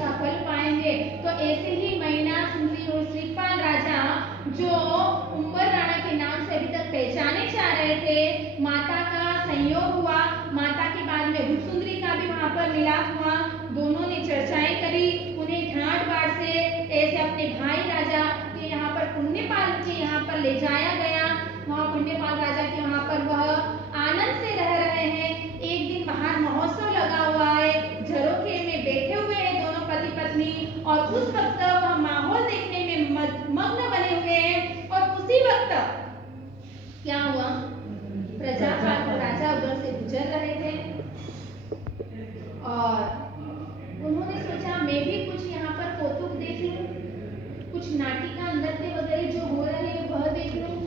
का फल पाएंगे। तो ऐसे ही मैना सुंदरी और श्रीपाल राजा जो उम्बर राणा के नाम से अभी तक पहचाने जा रहे थे, माता का संयोग हुआ, माता के बाद में रूप सुंदरी का भी वहां पर मिलाप हुआ, दोनों ने चर्चाएं करी, उन्हें ठाट बाट से ऐसे अपने भाई राजा के यहाँ पर पुण्यपाल के यहाँ पर ले जाया गया। वहाँ पुण्यपाल राजा के वहाँ पर वह आनंद से रह रहे हैं। एक दिन बाहर महोत्सव लगा हुआ है, झरोखे में बैठे हुए हैं दोनों पति पत्नी, और उस वक्त वह माहौल देखने में मग्न बने हुए हैं। और उसी वक्त क्या हुआ, प्रजापाल राजा उधर से गुजर रहे थे और उन्होंने सोचा मैं भी कुछ यहाँ पर कौतुक देख लूं, कुछ नाटिका नृत्य वगैरह जो हो रहे हैं वह देख लूं।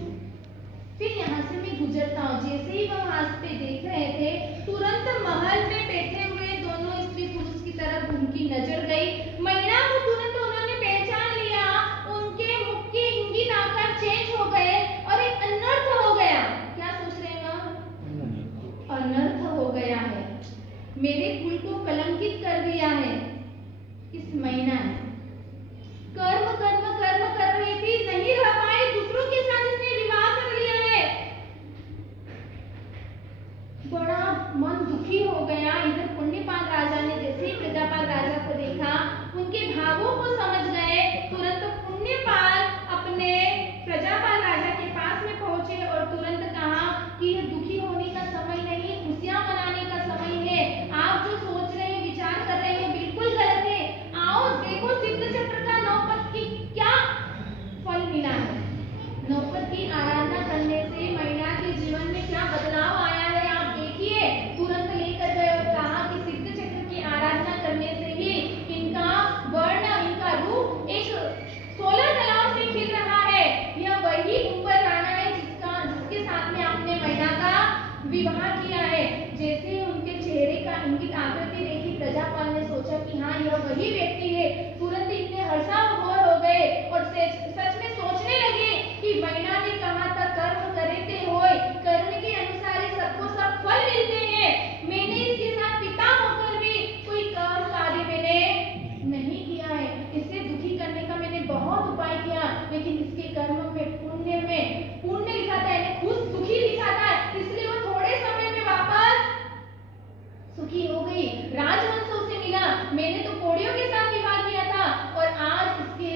फिर यहाँ से मैं गुजरता हूँ। जैसे ही वह वहां पे देख रहे थे, तुरंत महल में बैठे हुए दोनों स्त्री पुरुष की तरफ उनकी नजर गई। मैना को तुरंत उन्होंने पहचान लिया, उनके मुख के इंगित आकार चेंज हो गए और एक अनर्थ हो गया। क्या सोच रहे हैं वह? अनर्थ हो गया है, मेरे कुल को कलंकित कर दिया है इस मैना ने। कर्म कर्म कर्म कर रही थी, नहीं रह पाई, दूसरों के साथ इसने विवाह कर लिया है। बड़ा मन दुखी हो गया। इधर पुण्यपाल राजा ने जैसे ही प्रजापाल राजा को देखा, उनके भावों को समझ गए, तुरंत पुण्यपाल अपने प्रजापाल राजा के पास में पहुंचे और तुरंत कहा कि यह दुखी होने का समय नहीं, खुशियां मनाने का समय है। आप जो सोच रहे हैं, विचार कर रहे हैं, बिल्कुल गलत है। आओ देखो सिद्ध चक्र का नौपत की क्या फल मिला है। नौपत की आराधना करने से महिला के जीवन में क्या बदलाव आया है आप देखिए। तुरंत लेकर गए और कहा कि सिद्ध चक्र की आराधना करने से ही इनका वर्ण, इनका रूप एक 16 कलाओं से खिल रहा है। यह वही उम्बर राणा है जिसके साथ में आपने महिला का विवाह किया है। जैसे ही उनके चेहरे का इंगित आकृति देखी, प्रजापाल ने सोचा कि हाँ यह वही व्यक्ति है। तुरंत इतने हर्षावह हो गए और सच में सोचने लगे कि महिला ने कहा था कर्म करते होए, कर्म के अनुसार ही सबको सब फल मिलते हैं। मैंने इसके साथ पिता होकर भी कोई कर्म कार्य मैंने नहीं किया है, इसे दुखी करने का मैंने बहुत उपाय किया, लेकिन इसके कर्म में पुण्य लिखा था, यानी खुद सुखी लिखा था, इसलिए वो थोड़े समय में वापस सुखी हो गई, राजवंश उसे मिला। मैंने तो कोड़ियों के साथ विवाह किया था और आज इसके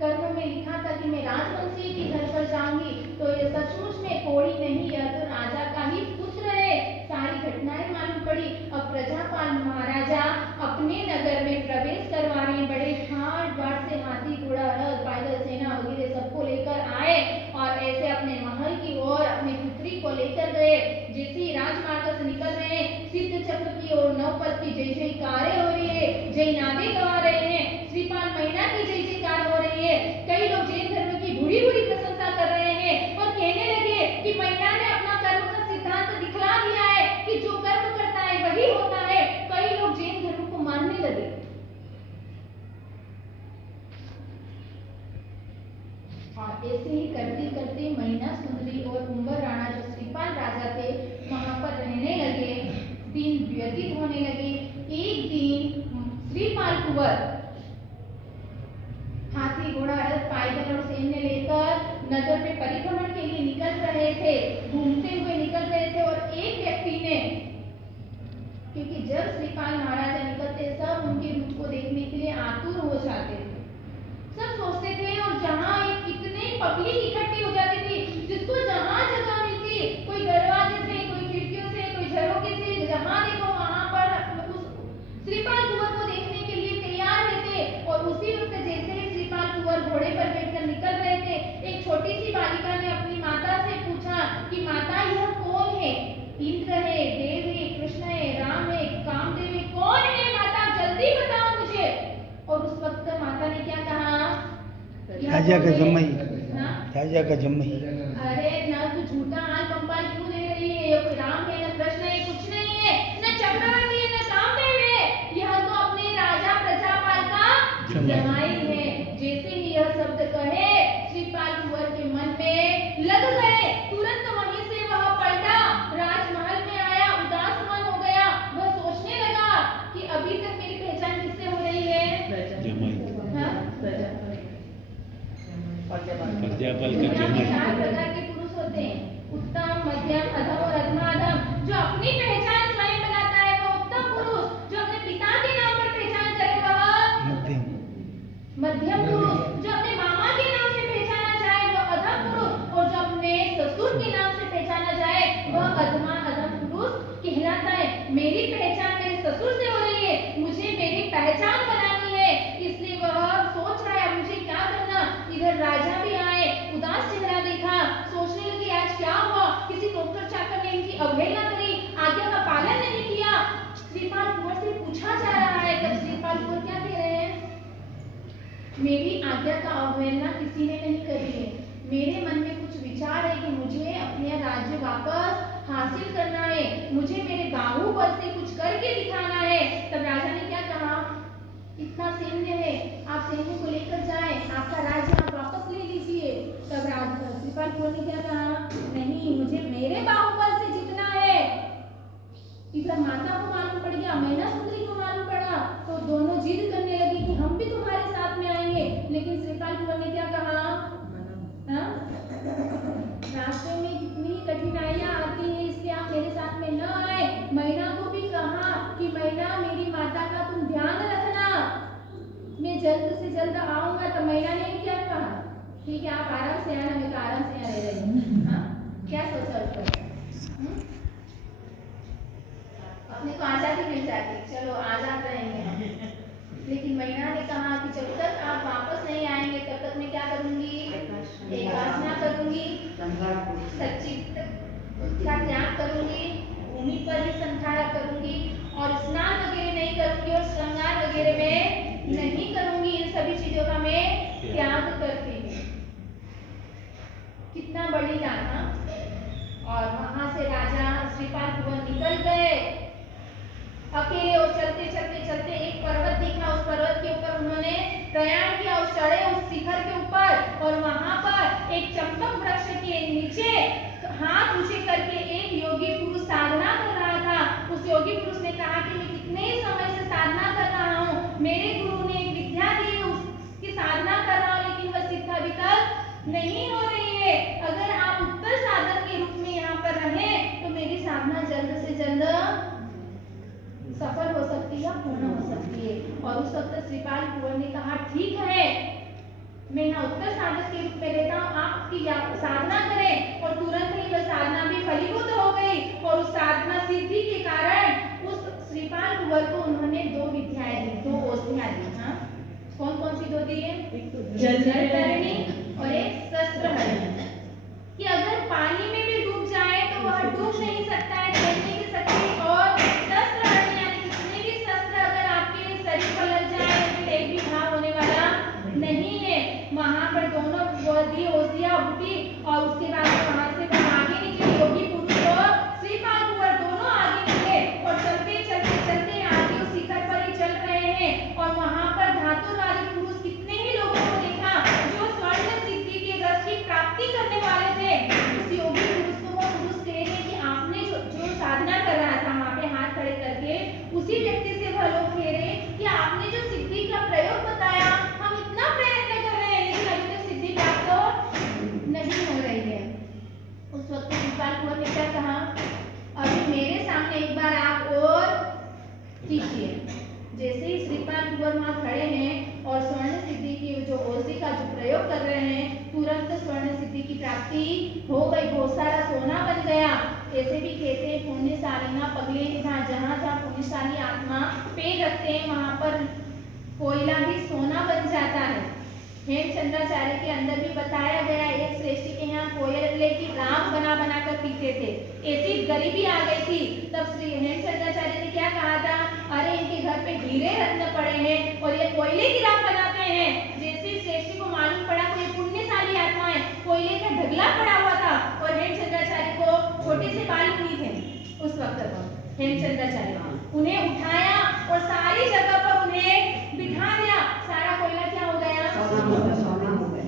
कर्म में लिखा था कि मैं राजवंशी के घर पर जाऊंगी। तो ये सचमुच में कोड़ी नहीं, यह तो राजा का ही पुत्र है। सारी घटनाएं मालूम पड़ी। अब प्रजापाल महाराजा अपने नगर में प्रवेश करवा रहे हैं। बड़े ठाट बाट से हाथी घोड़ा रथ पैदल सेना वगैरह सबको लेकर आए और ऐसे अपने महल की ओर अपनी पुत्री को लेकर गए। जैसे ही राजमार्ग से निकल रहे हैं, सिद्ध चक्र की ओर नौपत की जय जयकारें हो रही है, जय नादे गवा रहे हैं, श्रीपाल मैना की जय जयकार हो रही है। कई लोग जैन धर्म की बुरी बुरी प्रशंसा कर रहे हैं और कहने लगे कि मैना ने अपना कर्म का सिद्धांत दिखला दिया है कि जो कर्म करता है वही होता है। कई लोग जैन धर्म को मानने लगे। और ऐसे ही करते करते मैना सुंदरी और उम्बर राणा जो श्रीपाल राजा थे वहां पर रहने लगे। दिन व्यतीत होने लगे। एक दिन श्रीपाल कुंवर हाथी घोड़ा रथ पैदल और सैन्य लेकर नगर में परिभ्रमण के लिए निकल रहे थे, घूमते हुए निकल रहे थे। और एक व्यक्ति ने, क्योंकि जब श्रीपाल महाराजा निकलते सब उनके रूप को देखने के लिए आतुर हो जाते थे, सब सोचते थे। और जहाँ इतनी पब्लिक इकट्ठी हो जाती थी, जिसको जहाँ जगह मिलती, कोई दरवाजे से, कोई खिड़कियों से, कोई झरोखे से, जहाँ देखो वहां पर उस श्रीपाल कुंवर को देखने के लिए तैयार रहते। और उसी वक्त जैसे ही श्रीपाल कुंवर घोड़े पर बैठकर निकल रहे थे, एक छोटी सी बालिका ने अपनी माता से पूछा कि माता यह कौन है? इंद्र है, देव है, कृष्ण है, राम है, कामदेव है, कौन है माता, जल्दी बताओ मुझे। और उस वक्त माता ने क्या कहा? राजा का जम्मई, राजा का जम्मई। अरे ना तू झूठा हाल कंपाल क्यों दे रही है? ये कोई राम है, ना कृष्ण है, कुछ नहीं है, ना चक्रवर्ती है, ना कामदेव है, यह तो अपने राजा प्रजापाल का जमाई है। जैसे ही यह शब्द कहे, श्रीपाल कुंवर के मन में लग गए। तुरंत वहीं से वह पलटा, राजमहल में आया, उदास मन हो गया। वह सोचने लगा कि अभी तक मेरी पहचान किससे हो रही है? प्रजापल का दुनिया में जमाई। 4 प्रकार के पुरुष होते हैं, उत्तम, मध्यम, अधम और अधमाधम। जो अपनी पहचान स्वयं बनाता है वो उत्तम पुरुष, जो अपने पिता के नाम पर पहचान करे वह मध्यम मध्यम पुरुष, जो अपने मामा के नाम से पहचाना जाए वो अधम पुरुष, और जो अपने ससुर के नाम से पहचाना जाए वह अधम पुरुष कहलाता है। मेरी पहचान मेरे ससुर से हो रही है, मुझे मेरी पहचान बनानी है, इसलिए वह सोच रहा है मुझे क्या करना। इधर राजा भी आए, उदास चेहरा देखा, सोचने लगे आज क्या हुआ, किसी नौकर चाकर ने इनकी अवहेलना करी, आज्ञा का पालन नहीं किया। श्रीपाल कुंवर से पूछा जा रहा है, तब श्रीपाल कुंवर क्या कह रहे हैं, मेरी आज्ञा का अवहेलना किसी ने नहीं करी है, मेरे मन में कुछ विचार है कि मुझे अपने राज्य वापस हासिल करना है, मुझे मेरे बाहुबल से कुछ करके दिखाना है। तब राजा ने क्या कहा, इतना सैन्य है, आप सैन्य को लेकर जाएं, आपका राज्य आप वापस ले लीजिए। तब राजा श्रीपाल कुंवर ने क्या कहा, नहीं, मुझे मेरे बाहुबल से जीतना है। इधर माता को मालूम पड़ गया, मैना सुंदरी को मालूम पड़ा, तो दोनों जिद करने लगे कि हम भी तुम्हारे साथ में आएंगे। लेकिन श्रीपाल कुंवर ने क्या कहा, रास्ते में कितनी कठिनाइयां आती हैं, इसलिए आप मेरे साथ में न आए। मैना को भी कहा कि मैना मेरी माता का तुम ध्यान रखना, मैं जल्द से जल्द आऊंगा। तो मैना ने क्या कहा, ठीक है आप आराम से आना, मैं तो आराम से यहाँ रह रही। हाँ, क्या सोचा उस पर, अपने को आजादी मिल जाती, चलो आजाद रहेंगे हम। लेकिन मैना ने कहा कि जब तक आप वापस नहीं आएंगे तब तक मैं क्या करूंगी, उपासना करूंगी, सच्ची का त्याग करूंगी, भूमि पर ही संधारा करूंगी, और स्नान वगैरह नहीं करूंगी, और श्रृंगार वगैरह में नहीं करूंगी, इन सभी चीजों का मैं त्याग करती हूँ। कितना बलिदान। हाँ? और वहां से राजा श्रीपाल कुंवर निकल गए अकेले, और चलते चलते चलते एक पर्वत दिखा, उस पर्वत के ऊपर उन्होंने प्रयाण किया, उस चढ़े उस शिखर के ऊपर, और वहां पर एक चंपक वृक्ष के नीचे हाथ ऊंचे करके एक योगी पुरुष साधना कर रहा था। उस योगी पुरुष ने कहा कि मैं कितने समय से साधना कर रहा हूँ, मेरे गुरु ने एक विद्या दी, उसकी साधना कर रहा हूँ, लेकिन वह सिद्ध अभी तक नहीं हो रही है। अगर आप उत्तर साधक के रूप में यहाँ पर रहें तो मेरी साधना जल्द से जल्द सफल हो सकती है, पूर्ण हो सकती है। और उस वक्त श्रीपाल कुंवर ने कहा ठीक है, मैं यहाँ उत्तर साधक के रूप में रहता हूँ, आपकी साधना करें। और तुरंत ही वह साधना भी फलीभूत हो गई, और उस साधना सिद्धि के कारण उस श्रीपाल कुंवर को उन्होंने 2 विद्याएं दी, 2 औषधियां दी। हाँ, कौन कौन सी 2 दी है, जलहरणी और एक शस्त्रहरणी। कि अगर पानी में भी डूब जाए तो वह डूब नहीं सकता है, तैरने की शक्ति। और शस्त्रहरणी यानी कितने भी शस्त्र अगर आपके शरीर पर लग जाए तो एक भी घाव होने वाला नहीं है। वहां पर दोनों दी औषधियां बूटी, और उसके बाद वहां से वो आगे निकले, योगी पुरुष और श्रीपाल कुंवर दोनों आगे निकले, और चलते चलते चलते आगे उस शिखर पर ही चल रहे हैं। और वहां पर धातुधारी पुरुष कितने ही लोगों को देखा जो स्वर्ण सिद्धि के रस की प्राप्ति करने वाले थे। उस योगी पुरुष को वो पुरुष कहे कि आपने जो साधना कर रहा था वहां पे हाथ खड़े करके, उसी व्यक्ति से वह लोग कह रहे कि आपने जो सिद्धि का प्रयोग बताया, हम इतना प्रयत्न कर रहे हैं लेकिन अभी तक सिद्धि प्राप्त नहीं हो रही है। उस वक्त श्रीपाल कुंवर ने क्या कहा, अभी मेरे सामने एक बार आप और कीजिए। जैसे ही श्रीपाल कुंवर वहां खड़े हैं और स्वर्ण सिद्धि की जो औषधि का जो प्रयोग कर रहे हैं, तुरंत स्वर्ण सिद्धि की प्राप्ति हो गई, बहुत सारा सोना बन गया। ऐसे भी कहते हैं पुण्यशाली ना पगले निभा, जहाँ जहाँ पुण्यशाली आत्मा पैर रखते हैं वहां पर कोयला भी सोना बन जाता है। हेमचंद्राचार्य के अंदर भी बताया गया, एक श्रेष्ठी के यहाँ कोयले की राख बना बना कर पीते थे, ऐसी गरीबी आ गई थी। तब श्री हेमचंद्राचार्य ने क्या कहा था, अरे इनके घर पे हीरे रत्न पड़े हैं और ये कोयले की राख बनाते हैं। जैसे श्रेष्ठी को मालूम पड़ा कोई पुण्यशाली आत्मा है, कोयले का ढगला पड़ा हुआ था, और हेमचंद्राचार्य को छोटे से बाल नहीं थे उस वक्त। हेमचंद्राचार्य उन्हें उठाया और सारी जगह पर उन्हें बिठा दिया। सारा कोयला क्या हो गया, सोना हो गया।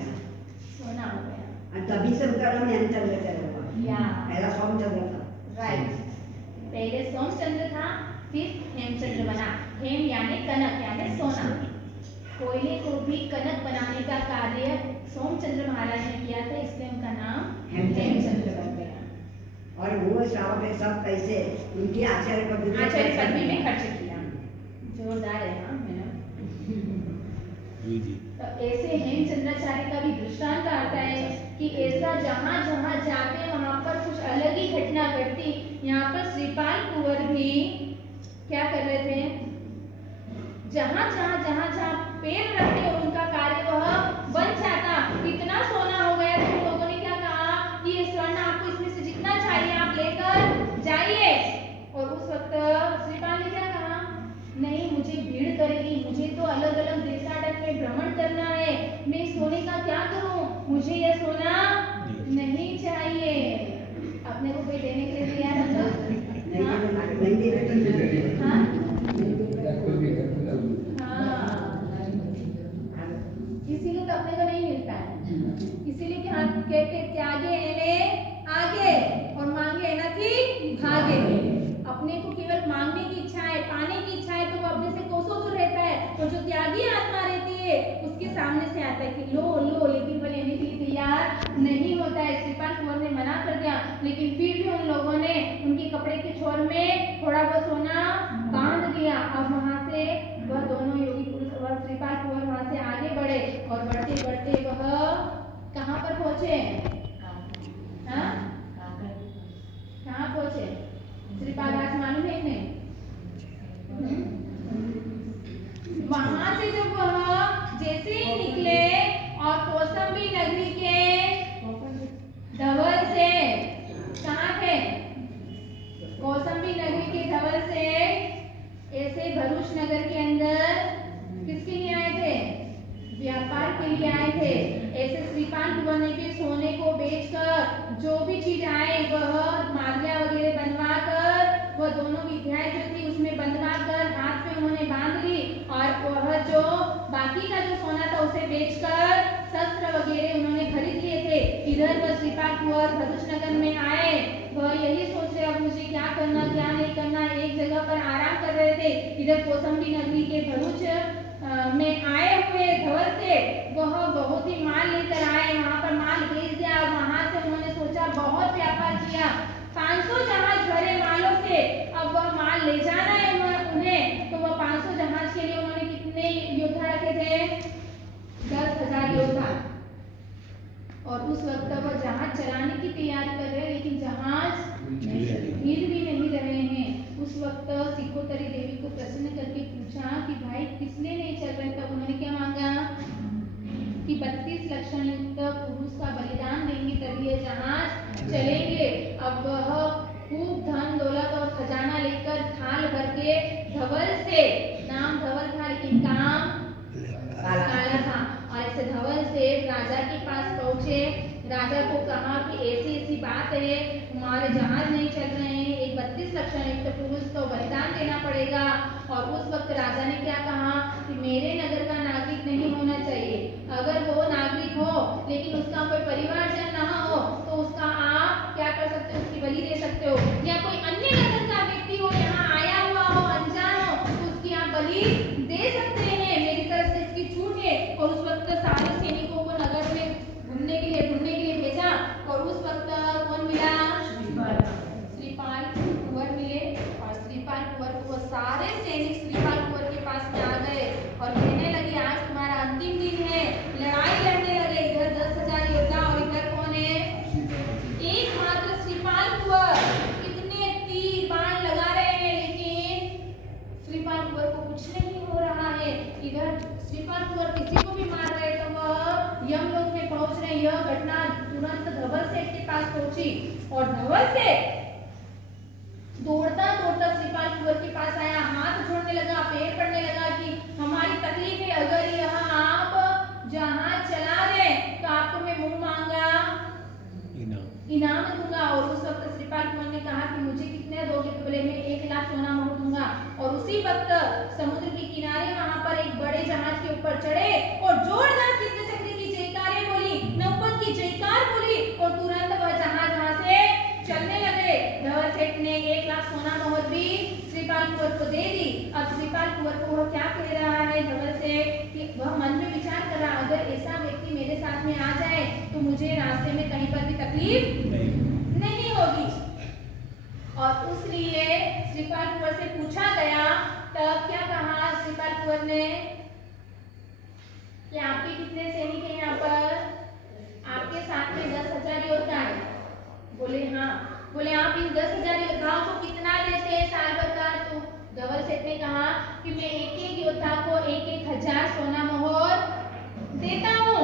सोना हो गया। तभी से उनका नाम हेमचंद्र हुआ। या पहला सोमचंद्र था। राइट, पहले सोमचंद्र था, फिर हेमचंद्र बना। हेम यानी कनक यानी सोना। कोयले को भी कनक बनाने का कार्य सोमचंद्र महाराज ने किया था, इसलिए उनका नाम हेमचंद्र बन गया। और वो साहब ने सब पैसे उनकी आचार्य पदवी में खर्च किया। जोरदार है ना मैडम। तो ऐसे हेमचंद्राचार्य का भी दृष्टांत आता है कि ऐसा जहाँ जहाँ जाते वहाँ पर कुछ अलग ही घटना घटती। यहाँ पर श्रीपाल कुंवर भी क्या कर रहे थे, जहाँ जहाँ पैर रखते उनका कार्य वह बन जाता। इतना सोना हो गया तो लोगों ने क्या कहा कि ये स्वर्ण आपको इसमें से जितना चाहिए आप लेकर जाइए। और उस वक्त श्रीपाल ने क्या कहा, नहीं मुझे भीड़ करेगी, मुझे तो अलग अलग देशाटन में भ्रमण करना है, मैं सोने का क्या करूं, मुझे यह सोना नहीं चाहिए। अपने को कोई देने के लिए तैयार है? इसीलिए तो अपने को नहीं मिलता है। इसीलिए क्या कहते, त्यागे एने आगे और मांगे एना थी भागे। अपने को केवल मांगने की इच्छा है, पाने की इच्छा है तो वो अपने से कोसों दूर रहता है। और जो त्यागी आत्मा रहती है उसके सामने से आता है कि लो लो, लेकिन वो लेने के लिए तैयार नहीं होता है। श्रीपाल कुंवर ने मना कर दिया, लेकिन फिर भी उन लोगों ने उनके कपड़े के छोर में थोड़ा बहुत सोना बांध दिया। अब वहां से वह दोनों योगी पुरुष और श्रीपाल कुंवर वहां से आगे बढ़े और बढ़ते बढ़ते वह कहाँ पर पहुंचे? हाँ, कहाँ पहुंचे? श्रीपाल राज मालूम है नहीं? वहां से जब वह जैसे ही निकले और कौसंबी नगरी के धवल से, कहाँ थे? कौसंबी नगरी के धवल से ऐसे भरूच नगर के अंदर किसके लिए आए थे? व्यापार के लिए आए थे। ऐसे श्रीपाल कुंवर ने भी सोने को बेचकर जो भी चीज आए वह माल्या वगैरह बनवा कर, वह दोनों विद्याएं जो थी उसमें बंधवा कर हाथ पे उन्होंने बांध ली। और वह जो बाकी का जो सोना था उसे बेचकर शस्त्र वगैरह उन्होंने खरीद लिए थे। इधर वह श्रीपाल कुंवर भरूच नगर में आए, वह यही सोच रहे अब मुझे क्या करना क्या नहीं करना, एक जगह पर आराम कर रहे थे। इधर कौसंबी नगरी के भरूच में आए हुए धवल से वह बहुत ही माल लेकर आए, वहां पर माल भेज दिया। वहां से उन्होंने सोचा बहुत व्यापार किया, 500 जहाज भरे मालों से अब वह माल ले जाना है उन्हें। तो वह 500 जहाज के लिए उन्होंने कितने योद्धा रखे थे? 10,000 योद्धा। और उस वक्त वह जहाज चलाने की तैयारी कर रहे हैं, लेकिन जहाज हिल भी नहीं रहे हैं। उस वक्त सिकोतरी देवी को प्रसन्न करके पूछा कि भाई किस लिए नहीं चल रहे? तब उन्होंने क्या मांगा कि 32 लक्षण युक्त पुरुष का बलिदान देंगे तभी ये जहाज चलेंगे। अब वह खूब धन दौलत और खजाना लेकर थाल भर के धवल से, नाम धवल था लेकिन काम काला था, और ऐसे धवल से राजा के पास पहुंचे। राजा को कहा कि ऐसी ऐसी बात है, हमारे जहाज नहीं चल रहे हैं, एक 32 लक्षण युक्त पुरुष को बलिदान देना पड़ेगा। और उस वक्त राजा ने क्या कहा कि मेरे नगर का नागरिक नहीं होना चाहिए, अगर वो नागरिक हो लेकिन उसका कोई परिवारजन ना हो तो उसका आप क्या कर सकते हो, उसकी बलि दे सकते हो। या कोई अन्य नगर का व्यक्ति हो, यहाँ आया हुआ हो, अनजान हो, तो उसकी आप बलि दे सकते हैं, मेरी तरफ से इसकी छूट है। और उस वक्त सारे सैनिकों को नगर में ढूंढने के लिए भेजा। और उस वक्त कौन मिला? श्रीपाल कुंवर मिले। और श्रीपाल कुंवर को सारे सैनिक श्रीपाल कुंवर के पास में आ गए और कहने लगे आज तुम्हारा अंतिम दिन है, लड़ाई लड़ने लगे। इधर 10,000 योद्धा और इधर कौन है? एकमात्र श्रीपाल कुंवर। कितने तीर बाण लगा रहे हैं लेकिन श्रीपाल कुंवर को कुछ नहीं हो रहा है। इधर श्रीपाल कुंवर किसी को भी मार रहे तो वह यमलोक में पहुंच रहे। यह घटना तुरंत धवल सेठ के पास पहुंची और धवल सेठ दौड़ता दौड़ता श्रीपाल कुंवर के पास आया, हाथ जोड़ने लगा, पैर पड़ने लगा कि हमारी तकलीफ है, अगर यहाँ आप जहाज चला रहे तो आपको मैं मुंह मांगा इनाम दूंगा। और उस वक्त श्रीपाल कुंवर ने कहा कि मुझे कितने दोगे? तो बोले मैं 1 लाख सोना मोहर दूंगा। और उसी वक्त समुद्र के किनारे वहां पर एक बड़े जहाज के ऊपर चढ़े और जोरदार सिद्ध चक्र की जयकारें बोली, नौबत की जयकार बोली और तुरंत वह जहाज वहां से चलने लगे। धवल सेठ ने 1 लाख सोना मोहर भी श्रीपाल कुंवर को दे दी। अब श्रीपाल कुंवर को वह क्या कह रहा है धवल सेठ कि वह भी तकलीफ नहीं होगी। और उसलिए श्रीपाल कुंवर से पूछा गया, तब क्या कहा श्रीपाल कुंवर ने कि आपके कितने सैनिक हैं यहाँ पर? आपके साथ में 10,000 योद्धा है। बोले हाँ। बोले आप इन 10,000 योद्धाओं को कितना देते हैं साल भर का? तो धवल सेठ ने कहा कि मैं एक एक योद्धा को 1,000 सोना मोहर देता हूँ।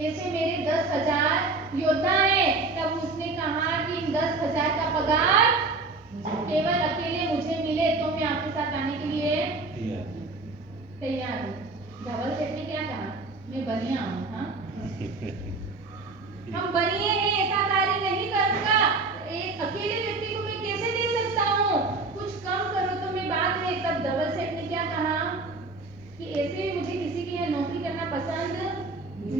ऐसे मेरे 10,000 योद्धा हैं। तब उसने कहा कि इन 10,000 का पगार केवल अकेले मुझे मिले तो मैं आपके साथ आने के लिए तैयार हूँ। धवल सेठ ने क्या कहा? मैं बनिया हूँ। हाँ, हम बनिए हैं, ऐसा कार्य नहीं करूँगा। एक अकेले व्यक्ति को मैं कैसे दे सकता हूँ? कुछ कम करो तो मैं बाद में। तब धवल सेठ ने क्या कहा कि ऐसे भी मुझे किसी के यहाँ नौकरी करना पसंद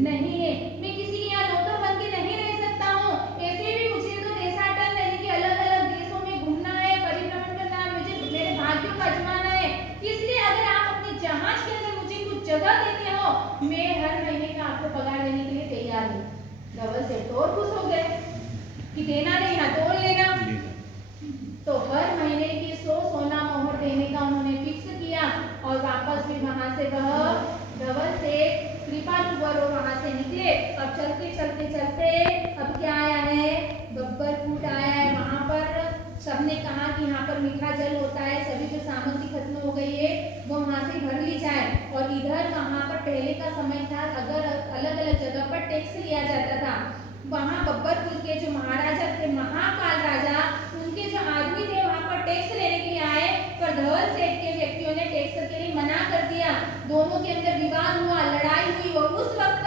नहीं है। मैं किसी के यहाँ नौकर बन के नहीं रह सकता हूँ। ऐसे भी मुझे तो देशाटन यानी कि अलग-अलग देशों में घूमना है, परिभ्रमण करना है, मुझे मेरे भाग्यों को आजमाना है। इसलिए अगर आप अपने जहाज के अंदर मुझे कुछ जगह देते हो, मैं हर महीने का आपको पगार देने के लिए तैयार हूँ। धवल सेठ तो और खुश हो गए कि देना नहीं ना तोड़ लेना। तो हर महीने की 100 सोना मोहर देने का उन्होंने फिक्स किया। और वापस भी वहां से वह धवल सेठ श्रीपाल कुंवर वहां से निकले। अब चलते चलते चलते अब क्या आया है? बब्बर फूट आया है। वहां पर सबने कहा कि यहाँ पर मीठा जल होता है, सभी जो सामग्री खत्म हो गई है वो वहां से भर ली जाए। और इधर वहां पर पहले का समय था, अगर अलग अलग जगह पर टैक्स लिया जाता था। वहां बब्बरपुर के जो महाराजा थे, महाकाल राजा, उनके जो आदमी थे वहां पर टैक्स लेने के लिए आए, पर धवल सेठ के व्यक्तियों ने टैक्स के लिए मना कर दिया। दोनों के अंदर विवाद हुआ, लड़ाई हुई। और उस वक्त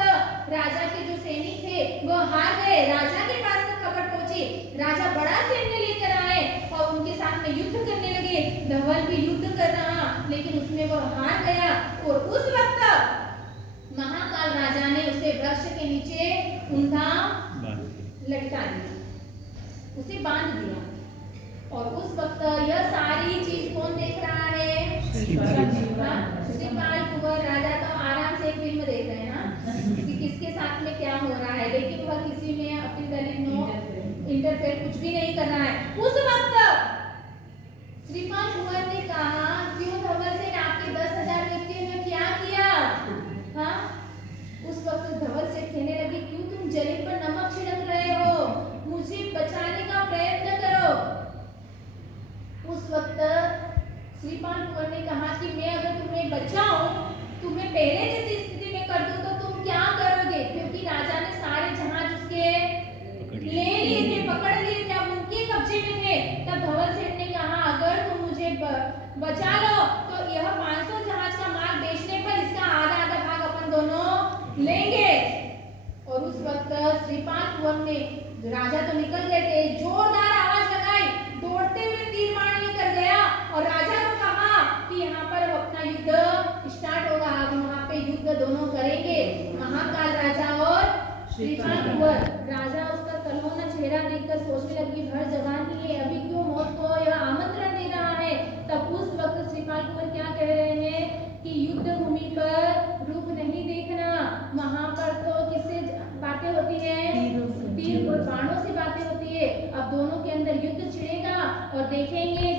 राजा के जो सैनिक थे वो हार गए। राजा के पास तक खबर पहुंची, राजा बड़ा सैन्य लेकर आए और उनके साथ में युद्ध करने लगे। धवल भी युद्ध कर रहा, लेकिन उसमें वो हार गया। और उस वक्त महाकाल राजा ने उसे वृक्ष के नीचे ऊंधा लटका दिया, उसे बांध दिया। और उस वक्त यह सारी चीज कौन देख रहा है? श्रीपाल कुंवर राजा तो आराम से एक फिल्म देख रहे हैं ना कि किसके साथ में क्या हो रहा है, लेकिन वह किसी में अपनी दलित नो इंटरफेयर कुछ भी नहीं कर रहा है। उस वक्त श्रीपाल कुंवर ने कहा, क्यों धवल सेठ आपके 10,000 व्यक्तियों ने क्या किया? हाँ, उस वक्त धवल सेठ कहने लगे, क्यों तुम जले पर नमक छिड़क रहे हो? मुझे बचाने का प्रयत्न करो। उस वक्त श्रीपाल कुंवर ने कहा कि मैं अगर तुम्हें बचाऊं, तुम्हें पहले जैसी स्थिति में कर दूं तो तुम क्या करोगे? क्योंकि राजा ने सारे जहाज उसके ले लिए थे, पकड़ लिए थे, अब उनके कब्जे में थे। तब धवल सेठ ने कहा, अगर तुम मुझे बचा लो तो यह 500 जहाज का माल बेचने पर इसका आधा आधा भाग अपन दोनों लेंगे। और उस वक्त श्रीपाल कुंवर ने, राजा तो निकल गए थे, जोरदार आवाज लगाई, दौड़ते हुए तीर बाण लेकर गया और राजा को कहा कि यहाँ पर अपना युद्ध स्टार्ट होगा, अब वहाँ पे युद्ध दोनों करेंगे, महाकाल राजा और श्रीपाल कुंवर। राजा उसका सलोना चेहरा देखकर सोचने लगी, हर जवान के लिए अभी क्यों मौत को यह आमंत्रण दे रहा है। तब उस वक्त श्रीपाल कुंवर क्या कह रहे हैं कि युद्ध भूमि पर रूप नहीं देखना, वहां पर तो किससे बातें होती है? तीर और बाणों से बातें होती है। अब दोनों के अंदर युद्ध छिड़ेगा और देखेंगे